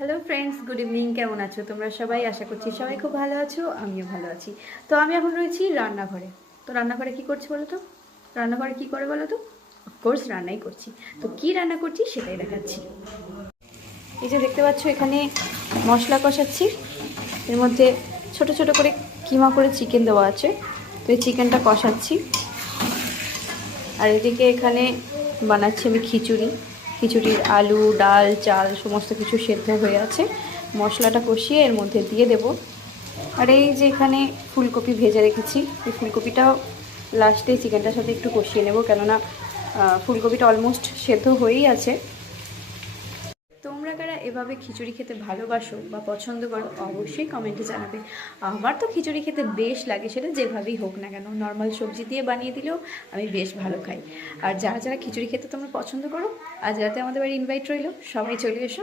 Hello friends, good evening. কেমন আছো তোমরা সবাই? আশা করছি সবাই খুব ভালো আছো, আমিও ভালো আছি। তো আমি এখন রয়েছি রান্নাঘরে। তো রান্নাঘরে কি করছি বলো তো? রান্নাঘরে কি করে বলো তো? অফকোর্স রান্নাই করছি। তো কি রান্না করছি সেটাই দেখাচ্ছি। এই যে দেখতে পাচ্ছ, এখানে মশলা কষাচ্ছি। এর মধ্যে ছোট ছোট করে কিমা করে চিকেন দেওয়া আছে। তো এই চিকেনটা কষাচ্ছি। আর এদিকে এখানে বানাচ্ছি আমি খিচুড়ি। খিচুড়ির আলু, ডাল, চাল সমস্ত কিছু সেদ্ধ হয়ে আছে। মশলাটা কষিয়ে এর মধ্যে দিয়ে দেব। আর এই যে এখানে ফুলকপি ভেজে রেখেছি, এই ফুলকপিটাও লাস্টে চিকেনটার সাথে একটু কষিয়ে নেব, কেননা ফুলকপিটা অলমোস্ট সেদ্ধ হয়েই আছে। তোমরা কারা এভাবে খিচুড়ি খেতে ভালোবাসো বা পছন্দ করো অবশ্যই কমেন্টে জানাবে। আমার তো খিচুড়ি খেতে বেশ লাগে, সেটা যেভাবেই হোক না কেন, নর্মাল সবজি দিয়ে বানিয়ে দিলেও আমি বেশ ভালো খাই। আর যারা যারা খিচুড়ি খেতে তোমরা পছন্দ করো, আজ রাতে আমাদের বাড়ি ইনভাইট রইলো, সবাই চলে এসো।